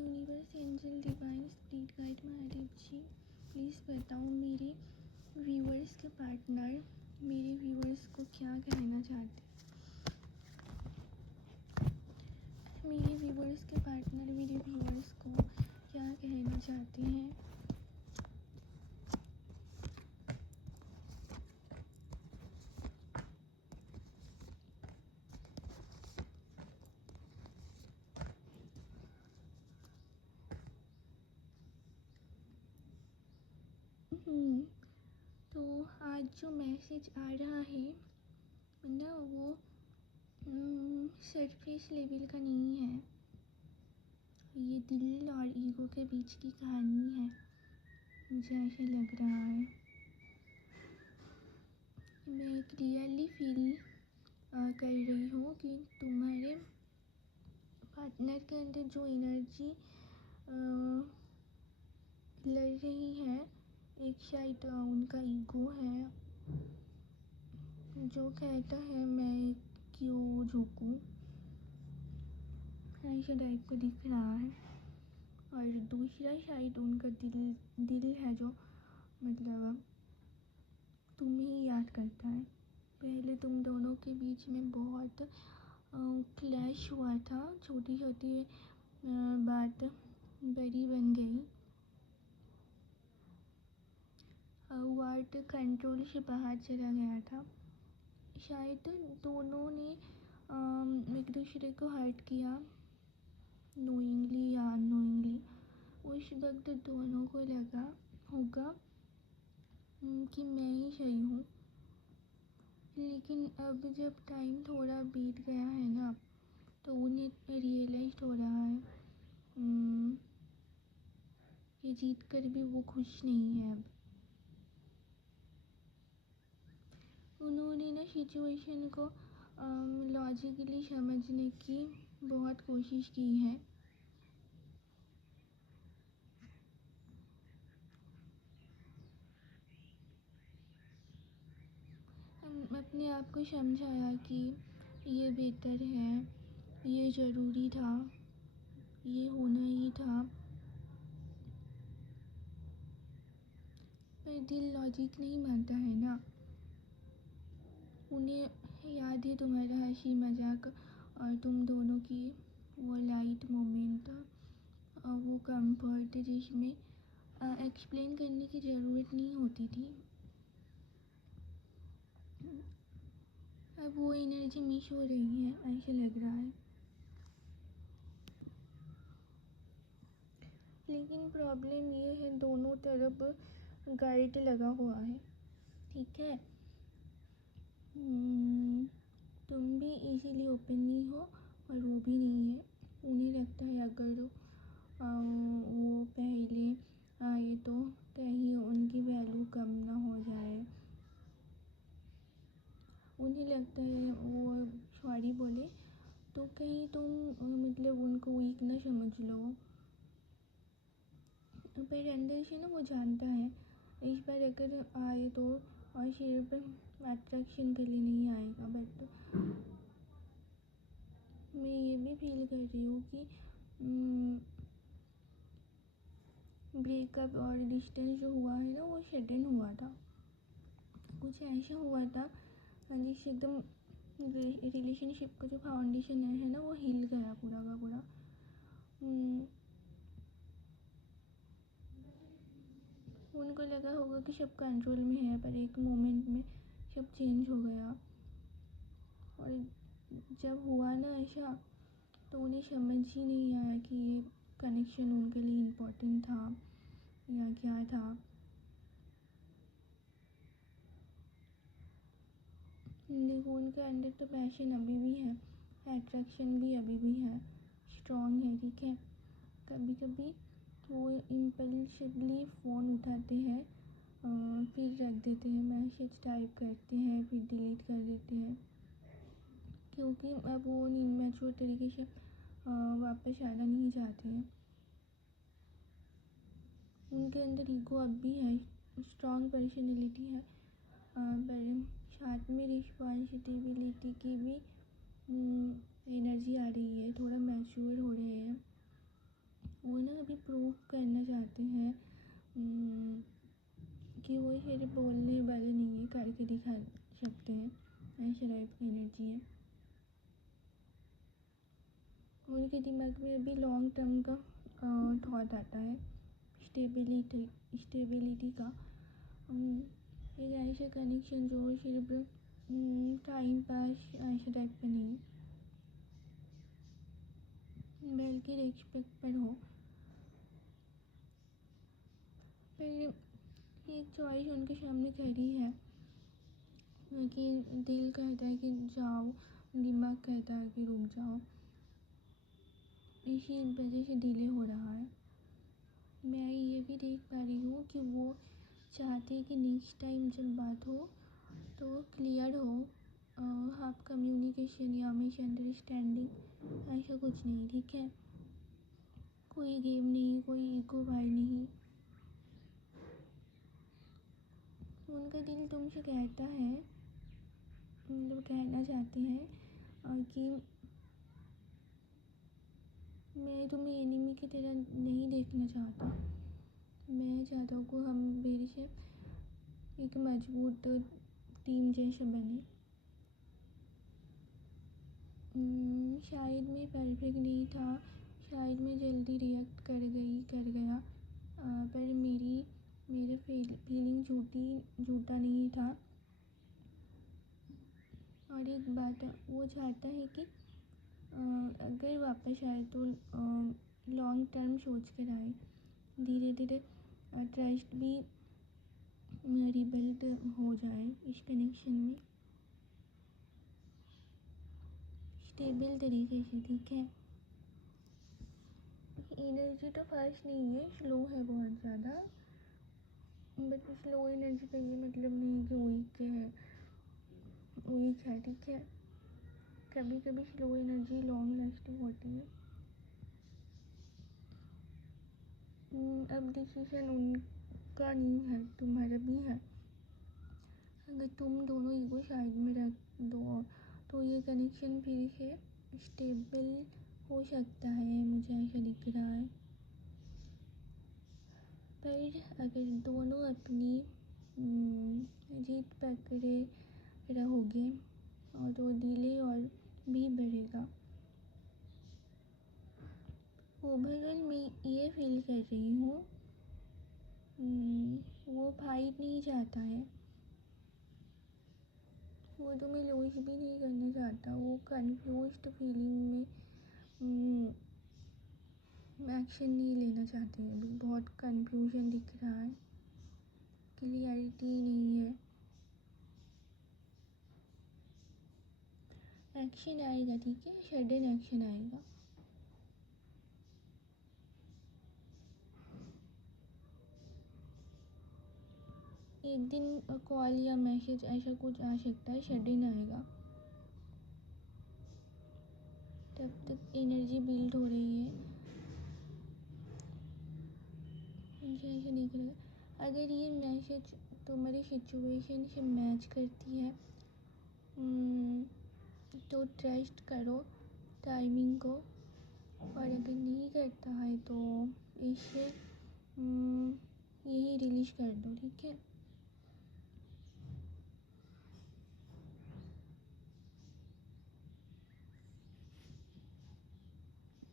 Universe, angel, divine spirit guide, Mahadev ji, please बताओ मेरे viewers के पार्टनर मेरे व्यूअर्स को क्या कहना चाहते मेरे व्यूअर्स के पार्टनर मेरे व्यूअर्स को क्या कहना चाहते हैं। तो आज जो मैसेज आ रहा है ना वो सरफेस लेवल का नहीं है। ये दिल और ईगो के बीच की कहानी है, मुझे ऐसा लग रहा है। मैं क्लियरली फील कर रही हूँ कि तुम्हारे पार्टनर के अंदर जो एनर्जी लड़ रही है, एक शायद उनका ईगो है जो कहता है मैं क्यों झुकूं, ऐसा टाइप को दिख रहा है। और दूसरा शायद उनका दिल है जो मतलब तुम्हें ही याद करता है। पहले तुम दोनों के बीच में बहुत क्लैश हुआ था, छोटी छोटी बात बड़ी बन गई, वर्ड कंट्रोल से बाहर चला गया था। शायद दोनों ने एक दूसरे को हर्ट किया, नोइंगली या अननोइंगली। उस वक्त दोनों को लगा होगा कि मैं ही सही हूँ, लेकिन अब जब टाइम थोड़ा बीत गया है ना तो उन्हें रियलाइज हो रहा है कि जीत कर भी वो खुश नहीं है। अब उन्होंने ना सिचुएशन को लॉजिकली समझने की बहुत कोशिश की है। अपने आप को समझाया कि ये बेहतर है, ये ज़रूरी था, ये होना ही था। पर दिल लॉजिक नहीं मानता है ना। उन्हें याद है तुम्हारा हंसी मजाक और तुम दोनों की वो लाइट मोमेंट, वो कंफर्ट जिसमें एक्सप्लेन करने की ज़रूरत नहीं होती थी। अब वो एनर्जी मिस हो रही है, ऐसा लग रहा है। लेकिन प्रॉब्लम ये है दोनों तरफ गाइड लगा हुआ है, ठीक है। तुम भी इजीली ओपन नहीं हो और वो भी नहीं है। उन्हें लगता है अगर वो पहले आए तो कहीं उनकी वैल्यू कम ना हो जाए। उन्हें लगता है वो सॉरी बोले तो कहीं तुम मतलब उनको वीक ना समझ लो। पर अंदर से ना वो जानता है इस बार अगर आए तो और सिर्फ अट्रैक्शन के लिए नहीं आएगा। बट मैं ये भी फील कर रही हूँ कि ब्रेकअप और डिस्टेंस जो हुआ है ना वो सडन हुआ था। कुछ ऐसा हुआ था जिससे एकदम रिलेशनशिप का जो फाउंडेशन है ना वो हिल गया पूरा का पूरा। उनको लगा होगा कि सब कंट्रोल में है, पर एक मोमेंट में सब चेंज हो गया। और जब हुआ ना ऐसा तो उन्हें समझ ही नहीं आया कि ये कनेक्शन उनके लिए इम्पोर्टेंट था या क्या था। देखो उनके अंदर तो पैशन अभी भी है, अट्रैक्शन भी अभी भी है, स्ट्रॉन्ग है, ठीक है। कभी कभी वो इम्पल्सिवली फ़ोन उठाते हैं, फिर रख देते हैं, मैसेज टाइप करते हैं, फिर डिलीट कर देते हैं, क्योंकि अब वो इमेच्योर तरीके से वापस आना नहीं चाहते हैं। उनके अंदर ईगो अब भी है, स्ट्रॉन्ग पर्सनैलिटी है, पर साथ में रिस्पॉन्सिबिलिटी की भी एनर्जी आ रही है, थोड़ा मैच्योर हो रहे हैं। वो ना अभी प्रूव करना चाहते हैं कि वो सिर्फ बोलने वाले नहीं है, करके दिखा सकते हैं। ऐसा टाइप की एनर्जी है। उनके दिमाग में अभी लॉन्ग टर्म का थॉट आता है, स्टेबिलिटी का। एक ऐसा कनेक्शन जो सिर्फ टाइम पास ऐसा टाइप का नहीं, बल्कि रिस्पेक्ट पर हो। पर एक चॉइस उनके सामने खड़ी है कि दिल कहता है कि जाओ, दिमाग कहता है कि रुक जाओ। इसी वजह से डिले हो रहा है। मैं ये भी देख पा रही हूँ कि वो चाहते हैं कि नेक्स्ट टाइम जब बात हो तो क्लियर हो, हाफ कम्युनिकेशन या मिसअंडरस्टैंडिंग, ऐसा कुछ नहीं। ठीक है, कोई गेम नहीं, कोई ईगो भाई नहीं। उनका दिल तुमसे कहता है, मतलब कहना चाहते हैं कि मैं तुम्हें एनिमी की तरह नहीं देखना चाहता। मैं चाहता हूँ कि हम मेरे से एक मजबूत टीम जैसा बने। शायद मैं परफेक्ट नहीं था, शायद मैं जल्दी रिएक्ट कर गया, पर मेरा फीलिंग झूठा नहीं था। और एक बात वो चाहता है कि अगर वापस आए तो लॉन्ग टर्म सोच कर आए। धीरे धीरे ट्रस्ट भी रिबिल्ड हो जाए इस कनेक्शन में, स्टेबल तरीके से। ठीक है, एनर्जी तो फास्ट नहीं है, स्लो है बहुत ज़्यादा। बट स्लो एनर्जी का ये मतलब नहीं कि वीक है। ठीक है, कभी कभी स्लो एनर्जी लॉन्ग लास्टिंग होती है। अब डिसीजन उनका नहीं है, तुम्हारा भी है। अगर तुम दोनों ईगो साइड में रख दो तो ये कनेक्शन फिर से स्टेबल हो सकता है, मुझे ऐसा दिख रहा है। पर अगर दोनों अपनी जीत पकड़े रहोगे और तो डिले और भी बढ़ेगा। ओवरऑल मैं ये फील कर रही हूँ, वो फाइट नहीं चाहता है, वो तुम्हें लॉस भी नहीं करना चाहता। वो कंफ्यूज्ड फीलिंग में एक्शन नहीं लेना चाहते हैं। अभी बहुत कंफ्यूजन दिख रहा है, क्लियरिटी नहीं है। एक्शन आएगा, ठीक है, सडन एक्शन आएगा। एक दिन कॉल या मैसेज ऐसा कुछ आ सकता है, सडन आएगा। तब तक एनर्जी बिल्ड हो रही है, मुझे ऐसा दिख रहा है। अगर ये मैसेज तुम्हारी सिचुएशन से मैच करती है तो ट्रस्ट करो टाइमिंग को, और अगर नहीं करता है तो इसे यही रिलीज कर दो। ठीक है।